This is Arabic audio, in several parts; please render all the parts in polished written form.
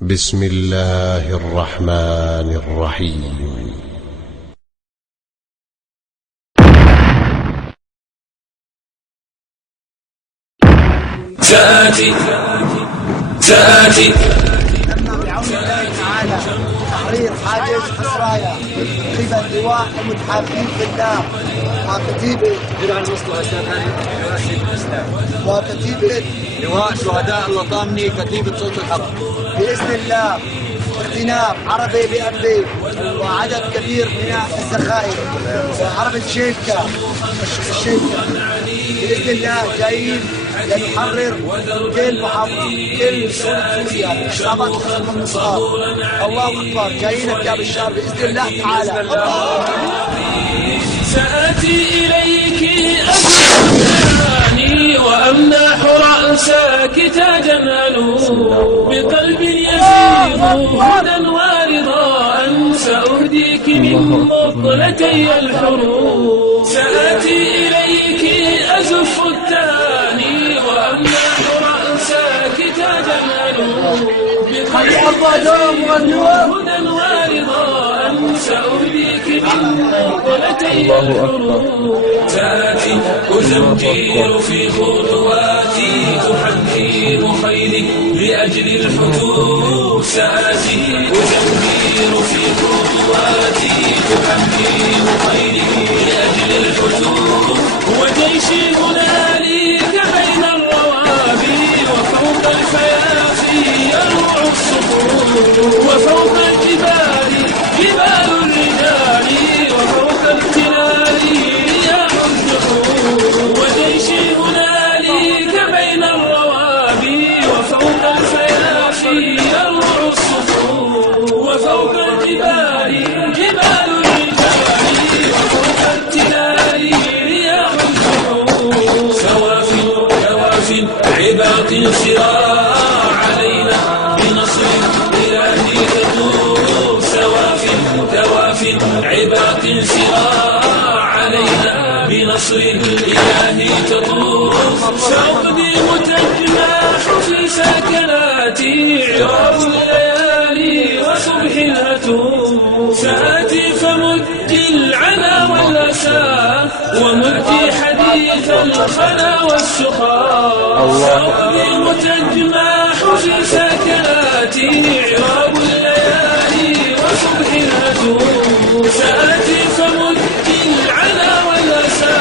بسم الله الرحمن الرحيم. سآتي أما بعون الله تعالى تحرير حاجز حصرايا قبل لواء المتحابين في الله وكتيبة لواء شهداء اللطامني كتيبة صوت الحق بإذن الله اغتنام عربي بأنبي وعدد كبير من الذخائر وعربة شيكة بإذن الله جايين لنحرر كل محافظة كل سوريا عصابات خصم النصارى. الله أكبر جايين أبياب الشهر بإذن الله تعالى. سآتي إليك أسرعني وأمنح رأسك تاجا ألو بقلب يفيض هدى ورضاء سأهديك من مطلتي الحروب. سآتي إليك أزف التاني وأمنح رأسك تاجا ألو بقلب هدى ورضاء سأهديك من مطلتي الحروب. سآتي أزمجير في خطواتي تحنين خيري لأجل الفتوح. سآتي أزمجير في خطواتي تحنين خيري لأجل الفتوح. وجيشي هنالك بين الروابي وفوق الفيافي يروع الصخور وفوق الجبال جبال الرجال وفوق التلال رياح الجحور. وجيشي هنالك بين الروابي وفوق الفيافي يروع الصخور وفوق الجبال جبال الرجال وفوق التلال رياح الجحور. سواف عباق صراع علينا بنصر الإله تطور. سواف عباق صراع علينا بنصر الإله تطور. سأقدم تجماح في سكناتي عراض الليالي وصبح الهتوم. سآتي فمدي العنا والأسى ومدي حديث الخنا والسخاء. سأقدم تجماح في سكناتي عراض الليالي وصبح الهتوم. سآتي فمدي العنا والأسى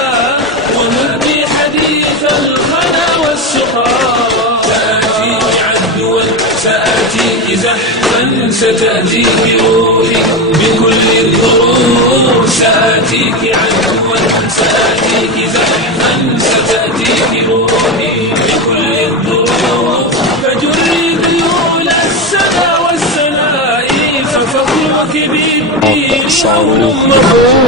ومدي حديث الخنا والسخاء. سآتيك عدوا سآتيك زحفا ستأتي بروحي بكل الظروف. سآتيك عدوا سآتيك زحفا ستأتي بروحي بكل الظروف. فجري ذيول السنا والسناء ففضلك بالدين شغل مفهوم.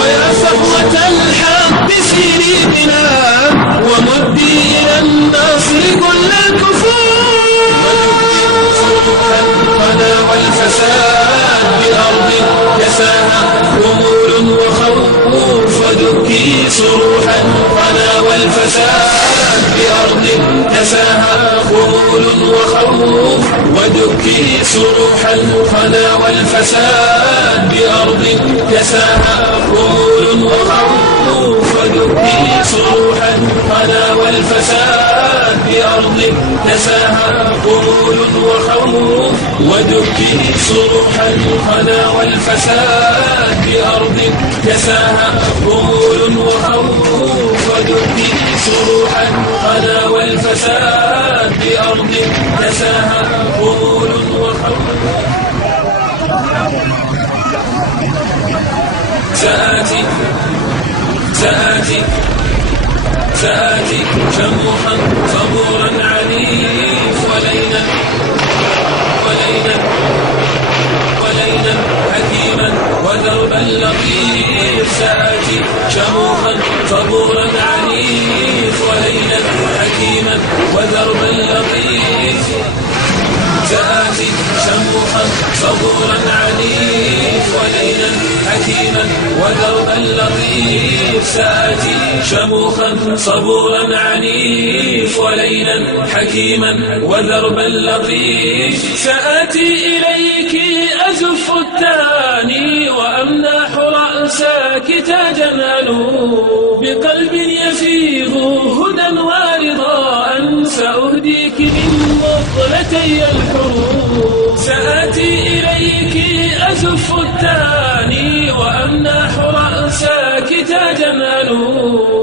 ويا صفوة الحق سيري بنا ومدي إلى النصر كل الكفور. الخنا والفساد بأرض كساها خمول وخوف. ودكي صروح الخنا والفساد بأرض كساها خمول وخوف. ودكي صروح الخنا والفساد بأرض كساها خمول وخوف. ودكي صروح الخنا والفساد بأرض كساها خمول وخوف. ودكي صروح الخنا والفساد بأرض كساها خمول وخوف. ودكي صروح الخنا والفساد بأرض كساها خمول وخوف. سآتي شموخا صبورا عنيف ولينا حكيما ودربا لطيف. سآتي شموخا صبورا عنيف ولينا حكيما ودربا لطيف. سآتي شموخا صبورا عنيف ولينا حكيما ودربا لطيف سآتي شموخا صبورا عنيف ولينا حكيما ودربا لطيف سآتي إليك أزف التاني وأمنح رأسك تاجا ألو بقلب يفيض هدى ورضاء سأهديك من مطلتي الحروب سآتي إليك أزف التاني وأمنح رأسك تاجا ألو